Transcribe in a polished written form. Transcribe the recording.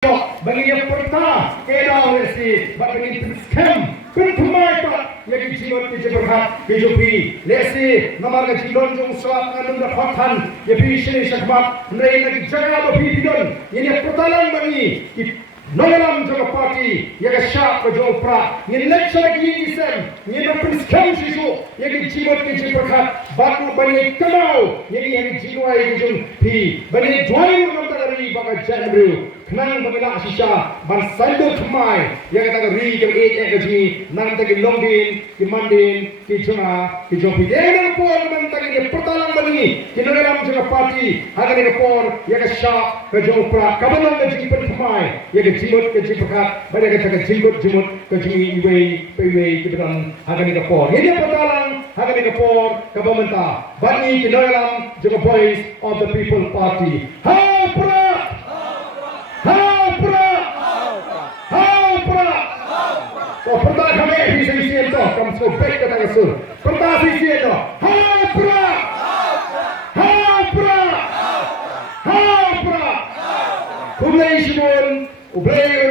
bagi yang pertama kena resi bagi scam pentumai pak yang jimat di berhak kejupi resi nomor kejilon jung suap anum dapatan ya pisini sakmat mereka lagi jaga lebih bidon ini pertalan bagi Nolam jaga parti, yaga syak berjopra, ni lecture lagi isem, ni nampak scam sisu, yaga jimat kecil berkat, batu banyak kenal, yaga jiwa yaga jum pi, banyak jual orang tagari bagai janbru, kenang bagaimana sisa, ban sandal kemai, yaga tagari yaga yaga ji, nang tagi lombin, kimandin, kijunga, kijumpi, yaga por nang tagi pertalang bagi, kinolam jaga parti, haga yaga por, yaga syak berjopra, kabalang yaga kemai, yaga jimut ke jipakat banyak kata jimut ke jimi iwei pewei kebetulan akan dikapor ini pertalang akan dikapor ke pemerintah bani kinolam juga voice of the people party hapra hapra hapra oh pertah kami bisa isi itu kamu so baik kata kesul pertah isi itu hapra hapra hapra khublei shibun khublei